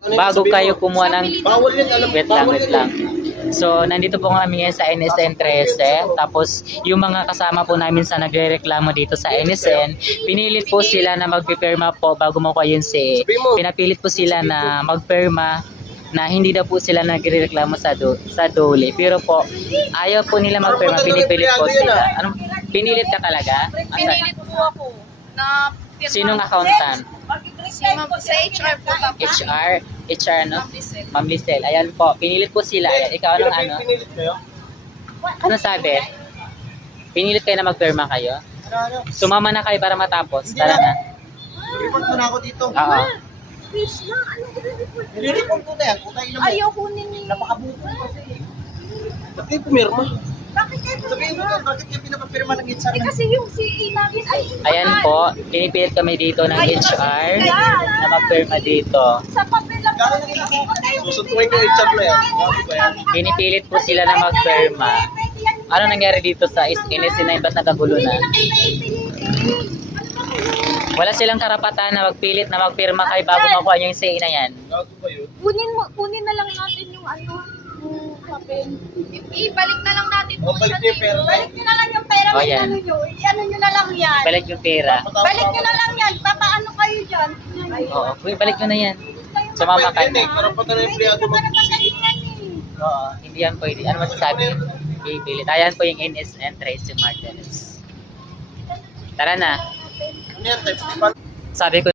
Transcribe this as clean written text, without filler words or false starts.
bago kayo kumuha ng... Bawal yun, alam mo. Wait lang. So, nandito po kami ngayon sa NSN 13. Tapos, yung mga kasama po namin sa nagrereklamo dito sa NSN, pinilit po sila na magpipirma po bago makuha yung CA. Pinapilit po sila na magpirma na hindi daw po sila nagrereklamo sa DOLE. Pero po, ayaw po nila magpirma, pinipilit po sila. Anong pinilit ka talaga? Pinilit po ako na pirma. Sinong accountant? Sa HR po tapos. HR no? Ma'am Lisel. Ayan po, pinilit po sila. Ayan, ikaw anong ano? Pinilit kayo? Ano sabi? Pinilit kayo na magpirma kayo? Ano? Sumama na kayo para matapos. Tara na. Report mo na ako dito. Oo. Please na, anong i-report? Nire-report ko na yan. Utay mo. Ayaw kunin niyo. Napakabuko kasi. Ba't kayo pumirma? Bakit kayo Sabihin mo doon, bakit kayo pinapapirma ng HR? kasi yung CA namin ay... Ayan po, pinipilit kami dito ng HR na magpirma dito. Sa papel lang. Susuntuin ko yung HR na yan. Pinipilit po sila na magpirma. Ano nangyari dito sa NSN 9? Ba't nagagulo na? Wala silang karapatan na magpilit na magpirma kayo bago makuha yung CA na yan. Gago ba yun? Kunin na lang natin yung ano, yung papel. Ibalik na lang natin O, balik niyo yung pera. Balik nyo na lang yung pera. O, yan. Ano nyo na lang yan. Balik yung pera. Balik nyo na lang yan. Papaano kayo dyan? Oo, uy, balik nyo na yan. Sumama ka Pwede, na. karapatan na empleyado mo. Oo, hindi yan pwede. Ano masasabi? Pipilit. Ayan po yung NSN Tracy Martinez. Tara na. Ano yan, type? Sabi ko